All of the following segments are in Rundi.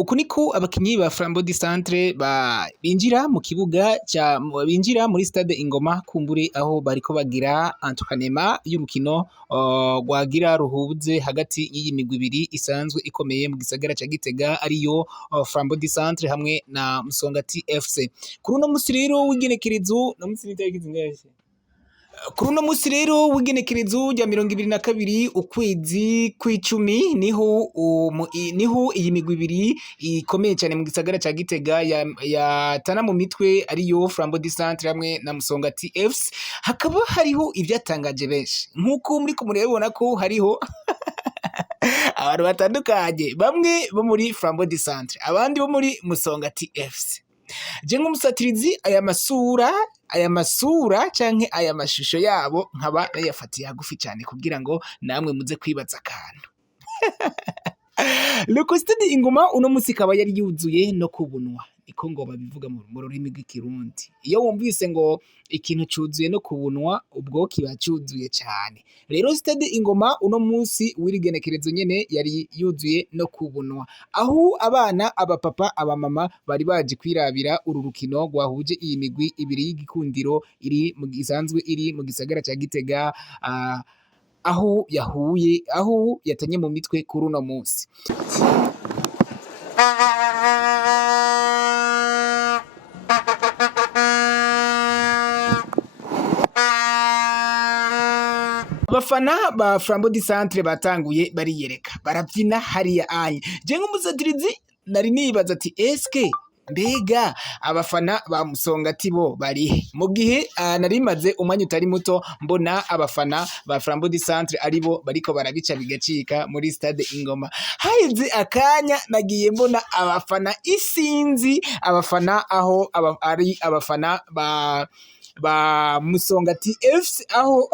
uku niko abakinyi ba Flambeau du Centre binjira mu kibuga binjira muri stade Ingoma kumbure aho bariko bagira entraînement y'urukino rwagira ruhuze hagati y'iyi migwi ibiri isanzwe ikomeye mu gisagara ca Gitega ariyo Flambeau du Centre hamwe na Musongati FC. Kuri uno musi rero w'igenekerezo no musi Kuri uno musi rero w'igenekerezo rya 22 ukwezi kw'icumi niho iyi migwi ibiri ikomeye cyane mu gisagara ca Gitega yatana mu mitwe ariyo Flambeau du Centre hamwe na Musongati FC. Hakaba hariho ivyatangaje benshi nkuko muri ko murabibona ko hariho abantu batandukanye, bamwe bo muri Flambeau du Centre abandi bo muri Musongati FC. Je nk'umusatirizi aya masura canke aya mashusho yabo nkaba nayafatiye hagufi cyane kugira ngo namwe muze kwibaza akantu. Le stade Ingoma uno musi kaba yari yuzuye no kubunwa, niko ngo babivuga mu rurimi rw'ikirundi. Iyo wumvise ngo ikintu cuzuye no kubunwa ubwo kiba cuzuye cyane. Rero stade Ingoma uno musi w'irigenekerezo nyene yari yuzuye no kubunwa, aho abana, abapapa, abamama bari baje kwirabira uru rukino rwahuje iyi migwi ibiri y'igikundiro isanzwe iri mu gisagara ca Gitega, aho yatanye mu mitwe kuri uno musi. Abafana ba Flambeau du Centre batanguye bariyereka barabyina hariya anye. Je nk'umusatirizi nari nibaza ati eske mbega abafana ba Musongati bo bari mu gihe nari maze umwanya utari muto mbona abafana ba Flambeau du Centre aribo bariko barabica bigacika muri stade Ingoma. Haize akanya nagiye mbona abafana isinzi, abafana aho ari abafana ba Musongati FC aho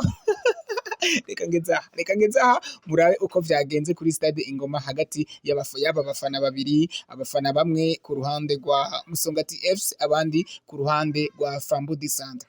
reka ngeza murabe uko vyagenze kuri stade Ingoma hagati y'aba bafana babiri, abafana bamwe ku ruhande rwa Musongati FC abandi ku ruhande rwa Flambeau du Centre.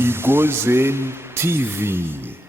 Igozen TV.